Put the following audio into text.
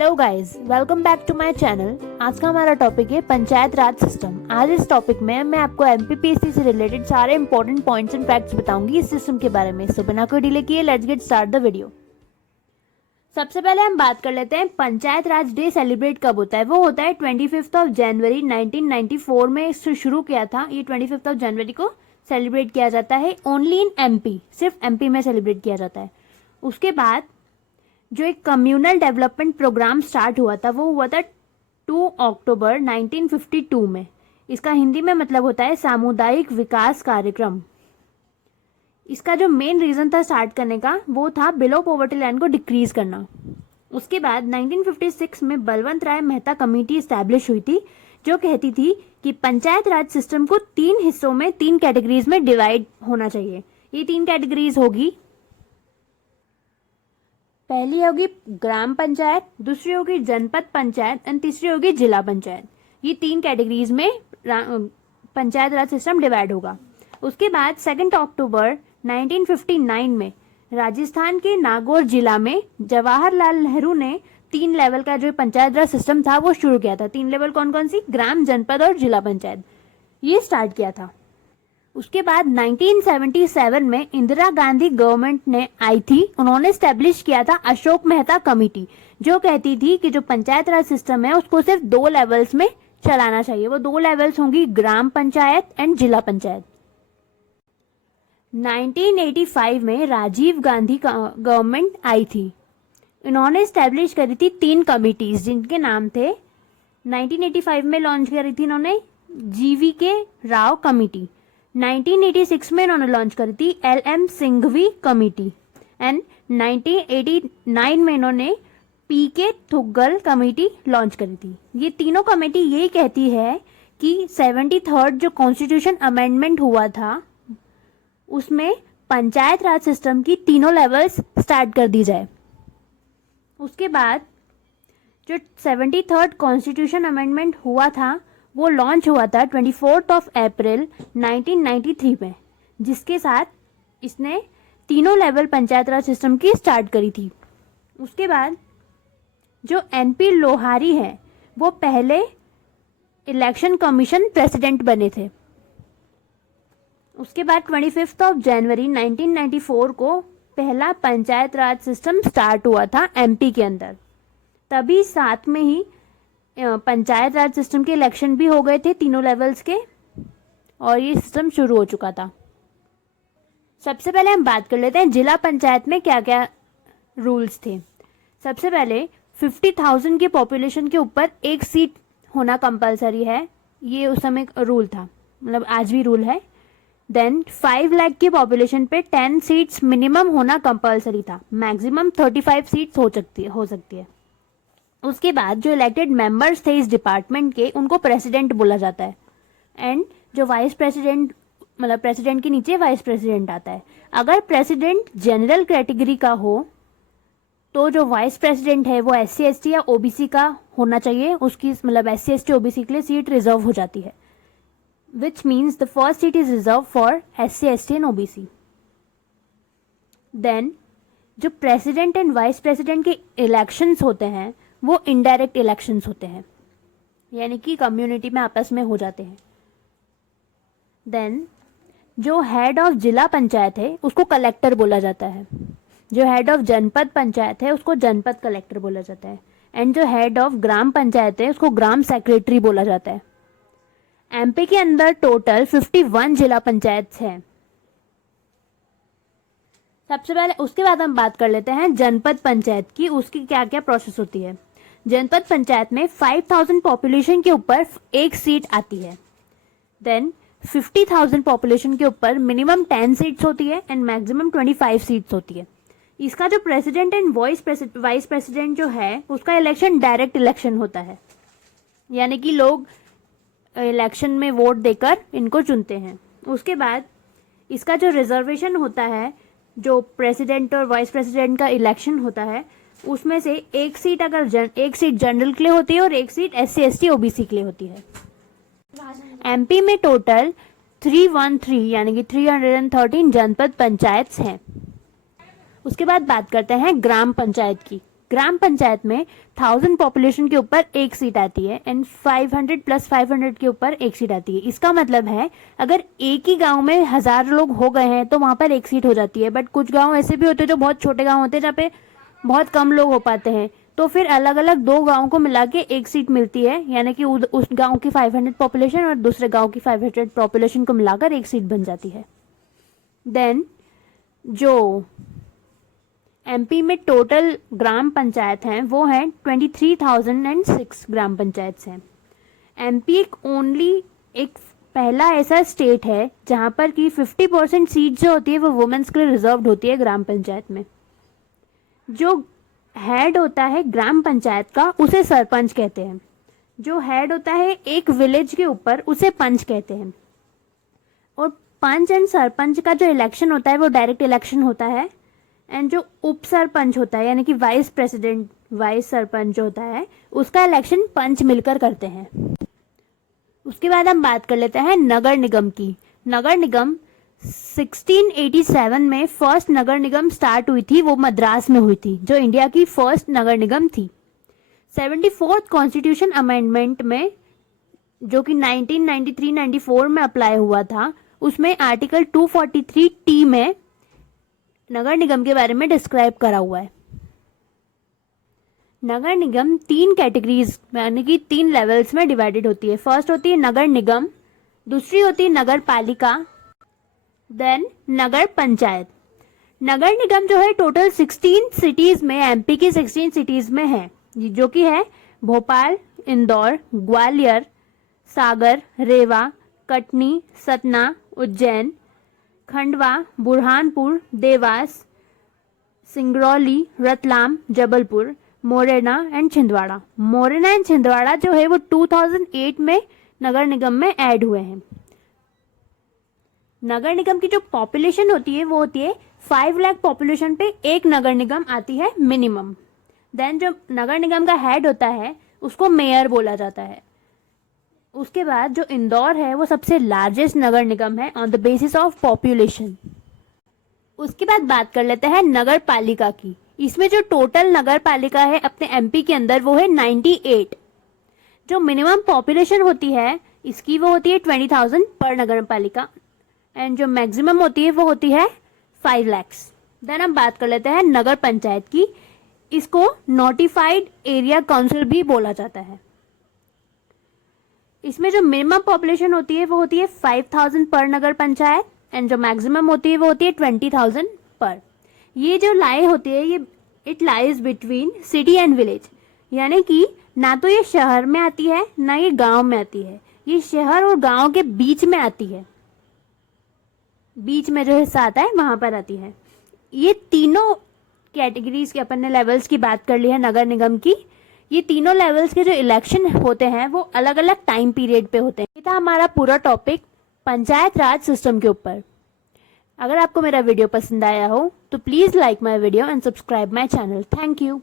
Hello guys, welcome back to my channel. आज का हमारा टॉपिक है पंचायत राज सिस्टम। आज इस टॉपिक में मैं आपको एमपीपीएससी से रिलेटेड सारे इंपॉर्टेंट पॉइंट्स एंड फैक्ट्स बताऊंगी इस सिस्टम के बारे में। सो बिना कोई डिले किए let's get start the video. सबसे पहले हम बात कर लेते हैं पंचायत राज डे सेलिब्रेट कब होता है। वो होता है 25 जनवरी 1994 में इससे शुरू किया था। ये 25 जनवरी को सेलिब्रेट किया जाता है ओनली इन एमपी, सिर्फ एमपी में सेलिब्रेट किया जाता है। उसके बाद जो एक कम्युनल डेवलपमेंट प्रोग्राम स्टार्ट हुआ था वो हुआ था 2 अक्टूबर 1952 में। इसका हिंदी में मतलब होता है सामुदायिक विकास कार्यक्रम। इसका जो मेन रीजन था स्टार्ट करने का वो था बिलो पॉवर्टी लाइन को डिक्रीज करना। उसके बाद 1956 में बलवंत राय मेहता कमेटी इस्टेब्लिश हुई थी जो कहती थी कि पंचायत राज सिस्टम को 3 हिस्सों में 3 कैटेगरीज में डिवाइड होना चाहिए। ये 3 कैटेगरीज होगी, पहली होगी ग्राम पंचायत, दूसरी होगी जनपद पंचायत एंड तीसरी होगी जिला पंचायत। ये 3 कैटेगरीज में पंचायत राज सिस्टम डिवाइड होगा। उसके बाद 2 अक्टूबर 1959 में राजस्थान के नागौर जिला में जवाहरलाल नेहरू ने 3 लेवल का जो पंचायत राज सिस्टम था वो शुरू किया था। 3 लेवल कौन कौन सी? ग्राम, जनपद और जिला पंचायत, ये स्टार्ट किया था। उसके बाद 1977 में इंदिरा गांधी गवर्नमेंट ने आई थी, उन्होंने स्टैब्लिश किया था अशोक मेहता कमेटी जो कहती थी कि जो पंचायत राज सिस्टम है उसको सिर्फ 2 लेवल्स में चलाना चाहिए। वो 2 लेवल्स होंगी ग्राम पंचायत एंड जिला पंचायत। 1985 में राजीव गांधी गवर्नमेंट आई थी, इन्होंने स्टैब्लिश करी थी 3 कमिटीज जिनके नाम थे 1985 में लॉन्च करी थी इन्होंने GVK राव कमेटी। 1986 में इन्होंने लॉन्च करी थी LM सिंघवी कमेटी एंड 1989 में इन्होंने PK थुग्गल कमेटी लॉन्च करी थी। ये तीनों कमेटी यही कहती है कि 73rd जो कॉन्स्टिट्यूशन अमेंडमेंट हुआ था उसमें पंचायत राज सिस्टम की तीनों लेवल्स स्टार्ट कर दी जाए। उसके बाद जो 73rd कॉन्स्टिट्यूशन अमेंडमेंट हुआ था वो लॉन्च हुआ था 24 अप्रैल 1993 में, जिसके साथ इसने तीनों लेवल पंचायत राज सिस्टम की स्टार्ट करी थी। उसके बाद जो NP लोहारी है वो पहले इलेक्शन कमीशन प्रेसिडेंट बने थे। उसके बाद 25 जनवरी 1994 को पहला पंचायत राज सिस्टम स्टार्ट हुआ था MP के अंदर। तभी साथ में ही पंचायत राज सिस्टम के इलेक्शन भी हो गए थे तीनों लेवल्स के और ये सिस्टम शुरू हो चुका था। सबसे पहले हम बात कर लेते हैं जिला पंचायत में क्या क्या रूल्स थे। सबसे पहले 50,000 की पॉपुलेशन के ऊपर 1 सीट होना कंपलसरी है, ये उस समय रूल था, मतलब आज भी रूल है। देन 5 लाख की पॉपुलेशन पे 10 सीट्स मिनिमम होना कंपलसरी था, मैक्सिमम 35 सीट्स हो सकती है। उसके बाद जो इलेक्टेड मेंबर्स थे इस डिपार्टमेंट के उनको प्रेसिडेंट बोला जाता है एंड जो वाइस प्रेसिडेंट, मतलब प्रेसिडेंट के नीचे वाइस प्रेसिडेंट आता है। अगर प्रेसिडेंट जनरल कैटेगरी का हो तो जो वाइस प्रेसिडेंट है वो SC ST या OBC का होना चाहिए, उसकी मतलब SC ST OBC के लिए सीट रिजर्व हो जाती है, which means the first seat is reserve for SC ST and OBC। देन जो प्रेसिडेंट एंड वाइस प्रेसिडेंट के इलेक्शंस होते हैं वो इनडायरेक्ट इलेक्शंस होते हैं, यानी कि कम्युनिटी में आपस में हो जाते हैं। देन जो हेड ऑफ जिला पंचायत है उसको कलेक्टर बोला जाता है, जो हेड ऑफ जनपद पंचायत है उसको जनपद कलेक्टर बोला जाता है एंड जो हेड ऑफ ग्राम पंचायत है उसको ग्राम सेक्रेटरी बोला जाता है। MP के अंदर टोटल 51 जिला पंचायत हैं। सबसे पहले उसके बाद हम बात कर लेते हैं जनपद पंचायत की, उसकी क्या क्या प्रोसेस होती है। जनपद पंचायत में 5,000 पॉपुलेशन के ऊपर 1 सीट आती है। देन 50,000 पॉपुलेशन के ऊपर मिनिमम 10 सीट्स होती है एंड मैक्सिमम 25 सीट्स होती है। इसका जो प्रेसिडेंट एंड वाइस प्रेसिडेंट जो है उसका इलेक्शन डायरेक्ट इलेक्शन होता है, यानी कि लोग इलेक्शन में वोट देकर इनको चुनते हैं। उसके बाद इसका जो रिजर्वेशन होता है, जो प्रेसिडेंट और वाइस प्रेसिडेंट का इलेक्शन होता है उसमें से 1 सीट एक सीट जनरल के लिए होती है और 1 सीट SC ST OBC के लिए होती है। MP में टोटल 313 यानी कि 313 जनपद पंचायत हैं। उसके बाद बात करते हैं ग्राम पंचायत की। ग्राम पंचायत में 1000 पॉपुलेशन के ऊपर एक सीट आती है एंड 500 प्लस 500 के ऊपर एक सीट आती है। इसका मतलब है अगर एक ही गांव में 1000 लोग हो गए हैं तो वहां पर एक सीट हो जाती है। बट कुछ गांव ऐसे भी होते हैं जो बहुत छोटे गांव होते हैं जहाँ पे बहुत कम लोग हो पाते हैं, तो फिर अलग अलग दो गांव को मिला के एक सीट मिलती है, यानी कि उस गांव की 500 पॉपुलेशन और दूसरे गांव की 500 पॉपुलेशन को मिलाकर एक सीट बन जाती है। देन जो एमपी में टोटल ग्राम पंचायत हैं वो हैं 23,006 ग्राम पंचायत हैं। एमपी एक पहला ऐसा स्टेट है जहां पर कि 50% सीट जो होती है वो वुमेन्स के लिए रिजर्व्ड होती है ग्राम पंचायत में। जो हेड होता है ग्राम पंचायत का उसे सरपंच कहते हैं। जो हेड होता है एक विलेज के ऊपर उसे पंच कहते हैं। और पंच एंड सरपंच का जो इलेक्शन होता है वो डायरेक्ट इलेक्शन होता है। एंड जो उप सरपंच होता है यानी कि वाइस प्रेसिडेंट, वाइस सरपंच जो होता है उसका इलेक्शन पंच मिलकर करते हैं। उसके बाद हम बात कर लेते हैं नगर निगम की। नगर निगम 1687 में फर्स्ट नगर निगम स्टार्ट हुई थी, वो मद्रास में हुई थी, जो इंडिया की फर्स्ट नगर निगम थी। 74th कॉन्स्टिट्यूशन अमेंडमेंट में जो कि 1993-94 में अप्लाई हुआ था, उसमें आर्टिकल 243T में नगर निगम के बारे में डिस्क्राइब करा हुआ है। नगर निगम 3 कैटेगरीज यानी कि 3 लेवल्स में डिवाइडेड होती है। फर्स्ट होती है नगर निगम, दूसरी होती है नगर पालिका, देन नगर पंचायत। नगर निगम जो है टोटल 16 सिटीज में, एमपी की 16 सिटीज में है, जो कि है भोपाल, इंदौर, ग्वालियर, सागर, रेवा, कटनी, सतना, उज्जैन, खंडवा, बुरहानपुर, देवास, सिंगरौली, रतलाम, जबलपुर, मोरेना एंड छिंदवाड़ा। मोरेना एंड छिंदवाड़ा जो है वो 2008 में नगर निगम में ऐड हुए हैं। नगर निगम की जो पॉपुलेशन होती है वो होती है 5 लाख पॉपुलेशन पे एक नगर निगम आती है मिनिमम। देन जो नगर निगम का हेड होता है उसको मेयर बोला जाता है। उसके बाद जो इंदौर है वो सबसे लार्जेस्ट नगर निगम है on the basis of population. उसके बाद बात कर लेते हैं नगर पालिका की। इसमें जो टोटल नगर पालिका है अपने एमपी के अंदर वो है 98। जो मिनिमम पॉपुलेशन होती है इसकी वो होती है 20,000 पर नगर पालिका एंड जो मैक्सिमम होती है वो होती है 5 लाख। देन हम बात कर लेते हैं नगर पंचायत की। इसको नोटिफाइड एरिया काउंसिल भी बोला जाता है। इसमें जो मिनिमम पॉपुलेशन होती है वो होती है 5,000 पर नगर पंचायत एंड जो मैक्सिमम होती है वो होती है 20,000 पर। ये जो लाई होती है ये it lies between city and village, यानी कि ना तो ये शहर में आती है ना ये गांव में आती है, ये शहर और गांव के बीच में आती है। बीच में जो हिस्सा आता है वहां पर आती है। ये तीनों कैटेगरीज के अपन ने लेवल्स की बात कर ली है नगर निगम की। ये तीनों लेवल्स के जो इलेक्शन होते हैं वो अलग अलग टाइम पीरियड पे होते हैं। ये था हमारा पूरा टॉपिक पंचायत राज सिस्टम के ऊपर। अगर आपको मेरा वीडियो पसंद आया हो तो please like my video and subscribe my channel. Thank you.